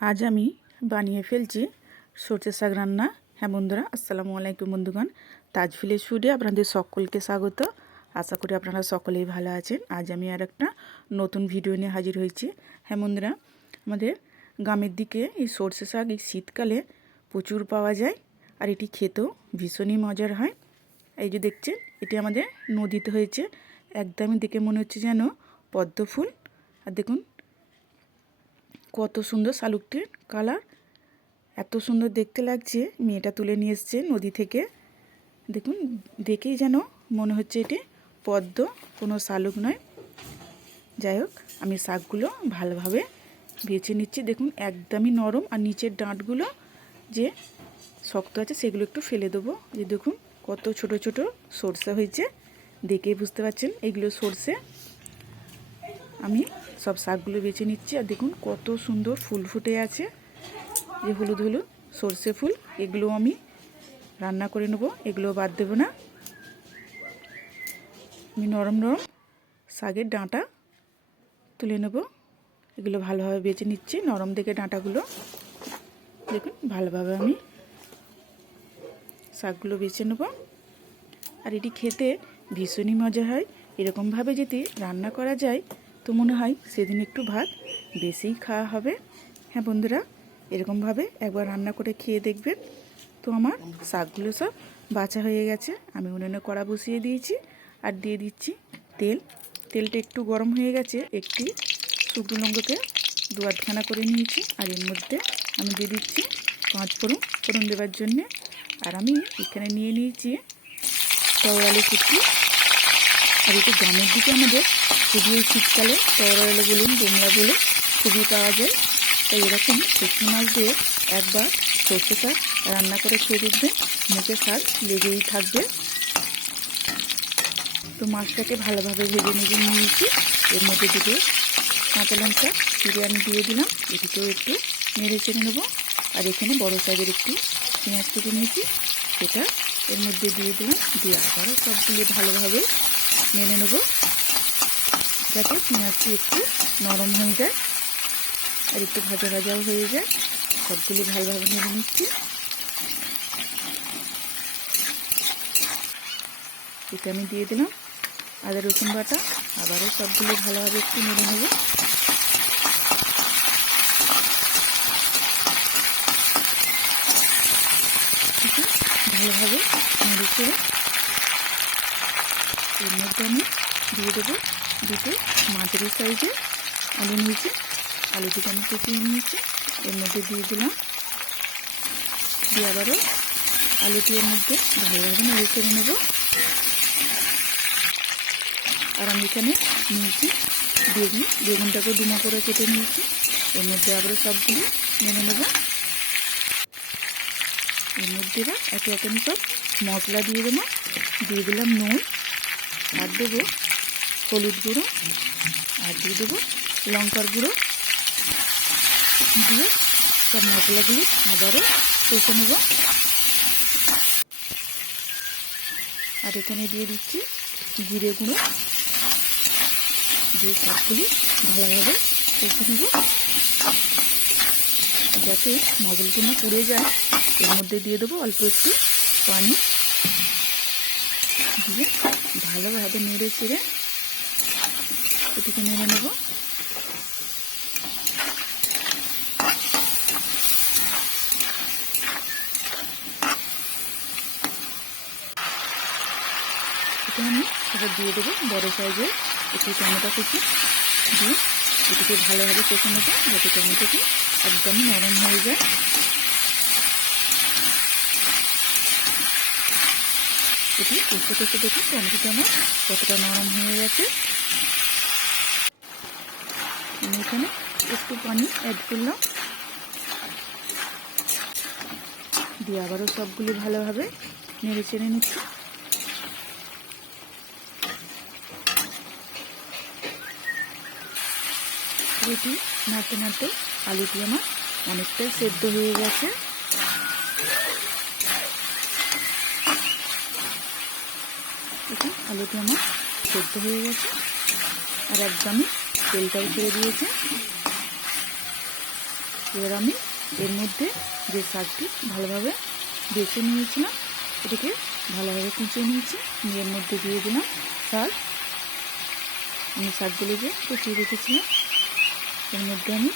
আজ আমি বানিয়ে ফেলছি সরষে শাক রান্না। হ্যাঁ বন্ধুরা, আসসালামু আলাইকুম বন্ধুগণ। তাজ ভিলেজ ফুডে আপনাদের সকলকে স্বাগত। আশা করি আপনারা সকলেই ভালো আছেন। আজ আমি আর একটা নতুন ভিডিও নিয়ে হাজির হয়েছি। হ্যাঁ বন্ধুরা, আমাদের গ্রামের দিকে এই সরষে শাক এই শীতকালে প্রচুর পাওয়া যায়, আর এটি খেতেও ভীষণই মজার হয়। এই যে দেখছেন, এটি আমাদের নদীতে হয়েছে। একদমই দেখে মনে হচ্ছে যেন পদ্ম ফুল। আর দেখুন কত সুন্দর শালুকটির কালার, এত সুন্দর দেখতে লাগছে। মেয়েটা তুলে নিয়ে এসছে নদী থেকে। দেখুন, দেখেই যেন মনে হচ্ছে এটি পদ্ম, কোনো শালুক নয়। যাই হোক, আমি শাকগুলো ভালোভাবে বেছে নিচ্ছি। দেখুন একদমই নরম, আর নিচের ডাঁটগুলো যে শক্ত আছে সেগুলো একটু ফেলে দেবো। যে দেখুন কত ছোট ছোট সরষে হয়েছে, দেখেই বুঝতে পারছেন এগুলো সরষে। আমি সব শাকগুলো বেছে নিচ্ছি। আর দেখুন কত সুন্দর ফুল ফুটে আছে, যে হলুদ হলুদ সর্ষে ফুল। এগুলো আমি রান্না করে নেব, এগুলো বাদ দেব না। আমি নরম নরম শাকের ডাঁটা তুলে নেব। এগুলো ভালোভাবে বেছে নিচ্ছি, নরম দেখে ডাঁটাগুলো। দেখুন ভালোভাবে আমি শাকগুলো বেছে নেব। আর এটি খেতে ভীষণই মজা হয়। এরকমভাবে যদি রান্না করা যায় তো মনে হয় সেদিন একটু ভাত বেশিই খাওয়া হবে। হ্যাঁ বন্ধুরা, এরকমভাবে একবার রান্না করে খেয়ে দেখবেন। তো আমার শাকগুলো সব বাছা হয়ে গেছে। আমি উনুনে কড়া বসিয়ে দিয়েছি, আর দিয়ে দিচ্ছি তেল। তেলটা একটু গরম হয়ে গেছে। একটি শুকনো লঙ্কাকে 2-8খানা করে নিয়েছি, আর এর মধ্যে আমি দিয়ে দিচ্ছি 5 ফোড়ন, ফোড়ন দেওয়ার জন্যে। আর আমি এখানে নিয়ে নিয়েছি তওয়ালে শুটকি। আর এটি গ্রামের দিকে আমাদের খুবই এই শীতকালে তওয়ালে বলুন, বোমলা বলুন, খুবই পাওয়া যায়। তাই এরকম শুটকি মাছ দিয়ে একবার সর্ষে শাক রান্না করে খেয়ে দেখবেন, মুখে স্বাদ লেগেই থাকবে। তো মাছটাকে ভালোভাবে ভেজে নিয়েছি। এর মধ্যে দুটো কাঁচা লঙ্কা চিড়ে আমি দিয়ে দিলাম। এটিকেও একটু নেড়ে চেড়ে নেবো। আর এখানে বড় সাইজের একটি পেঁয়াজ কেটে নিয়েছি, সেটা এর মধ্যে দিয়ে দিলাম। দিয়ে আবারও সবগুলো ভালোভাবে নেড়ে নেবো, যাতে পেঁয়াজটি একটু নরম হয়ে যায় আর একটু ভাজা ভাজাও হয়ে যায়। সবগুলি ভালোভাবে নেড়ে নিচ্ছি। এটা আমি দিয়ে দিলাম আদা রসুন বাটা। আবারও সবগুলো ভালোভাবে একটু নেড়ে নেব। ভালোভাবে নেড়ে চেড়ে এর মধ্যে আমি দিয়ে দেবো দুটো মাঝারি সাইজের আলু নিয়েছি। আলুটিকে আমি কুচিয়ে নিয়েছি, এর মধ্যে দিয়ে দিলাম। দিয়ে আবারও আলুটি এর মধ্যে ভালোভাবে নেড়ে চেড়ে নেব। আর আমি এখানে নিয়েছি বেগুন। বেগুনটাকে ডুমো করে কেটে নিয়েছি। এর মধ্যে আবারও সবগুলো নেড়ে নেব। এর মধ্যে এবার একে একে আমি সব মশলা দিয়ে দেবো। দিয়ে দিলাম নুন, আর দেবো হলুদ গুঁড়ো, আর দিয়ে দেবো লঙ্কার গুঁড়ো। দিয়ে সব মশলাগুলি আবারও কষে নেব। আর এখানে দিয়ে দিচ্ছি জিরে গুঁড়ো। দিয়ে সবগুলি ভালোভাবে কষে নেব, যাতে মশলাগুলো পুড়ে যায়। এর মধ্যে দিয়ে দেবো অল্প একটু পানি। দিয়ে ভালোভাবে নেড়ে চেড়ে এটিকে নেড়ে নেব। এটা আমি এবার দিয়ে দেবো বড় সাইজের একটু টমেটো কুচি। দিয়ে এটিকে ভালোভাবে কষে নেবো, যাতে টমেটোটি একদমই নরম হয়ে যায়। এটি কষতে কষতে দেখুন টমেটোটা আমার কতটা নরম হয়ে গেছে। আমি এখানে একটু পানি অ্যাড করলাম। দিয়ে আবারও সবগুলি ভালোভাবে নেড়ে চেড়ে নিচ্ছি। এটি নাড়তে নাড়তে আলুটি আমার অনেকটাই সেদ্ধ হয়ে গেছে। দেখুন আলুটি আমার সেদ্ধ হয়ে গেছে, আর একদমই তেলটাও ছেড়ে দিয়েছে। এবার আমি এর মধ্যে যে শাকটি ভালোভাবে বেছে নিয়েছিলাম এটাকে ভালোভাবে কুচিয়ে নিয়েছি, এর মধ্যে দিয়ে দিলাম শাক। আমি শাকগুলোকে কুচিয়ে রেখেছিলাম এর মধ্যে আমি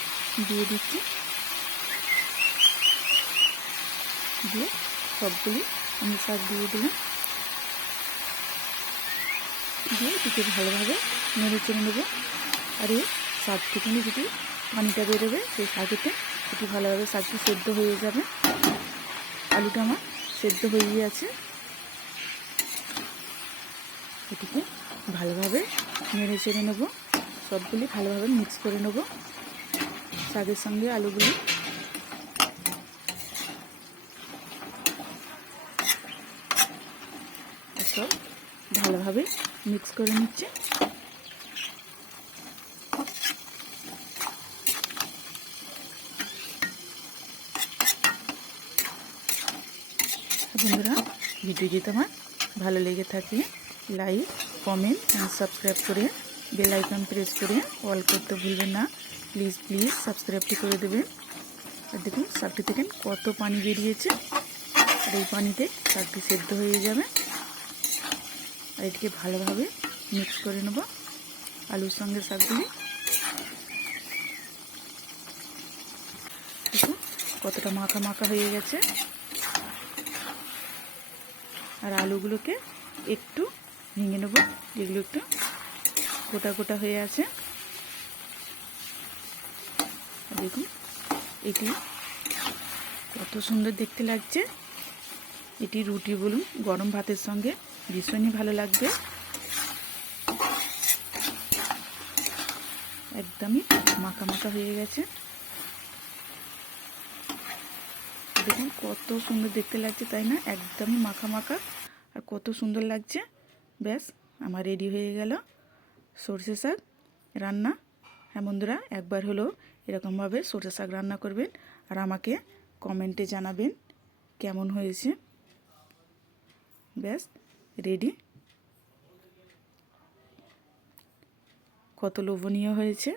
দিয়ে দিচ্ছি, দিয়ে সবগুলি আমি শাক দিয়ে দিলাম, দিয়ে এটিকে ভালোভাবে নেড়ে চেড়ে নেবো। আর এই শাক থেকে যেটি পানিটা বেরোবে সেই শাকেতে এটি ভালোভাবে শাকটি সেদ্ধ হয়ে যাবে। আলুটা আমার সেদ্ধ হয়ে আছে, এটিকে ভালোভাবে নেড়ে চেড়ে নেবো, সবগুলি ভালোভাবে মিক্স করে নেব শাকের সঙ্গে আলুগুলি। সব ভালোভাবে মিক্স করে নিচ্ছে। বন্ধুরা, ভিডিও যদি আমার ভালো লেগে থাকে লাইক, কমেন্ট অ্যান্ড সাবস্ক্রাইব করে বেল আইকন প্রেস করে অল করতে ভুলবেন না। প্লিজ প্লিজ সাবস্ক্রাইবটি করে দেবেন। আর দেখুন শাকটি থেকে কত পানি বেরিয়েছে, আর এই পানিতে শাকটি সেদ্ধ হয়ে যাবে। আর এটিকে ভালোভাবে মিক্স করে নেব আলুর সঙ্গে শাকগুলি। দেখুন কতটা মাখা মাখা হয়ে গেছে। আর আলুগুলোকে একটু ভেঙে নেব, যেগুলো একটু গোটা গোটা হয়ে আছে। দেখুন এটি কত সুন্দর দেখতে লাগছে। এটি রুটি বলুন গরম ভাতের সঙ্গে ভীষণই ভালো লাগবে। একদমই মাখা মাখা হয়ে গেছে। দেখুন কত সুন্দর দেখতে লাগছে, তাই না? একদমই মাখা মাখা আর কত সুন্দর লাগছে। ব্যাস আমার রেডি হয়ে গেল সরষে শাক রান্না। হ্যাঁ বন্ধুরা, একবার হলো এরকমভাবে সরষে শাক রান্না করবেন আর আমাকে কমেন্টে জানাবেন কেমন হয়েছে। ব্যাস রেডি। কত লোভনীয় হয়েছে।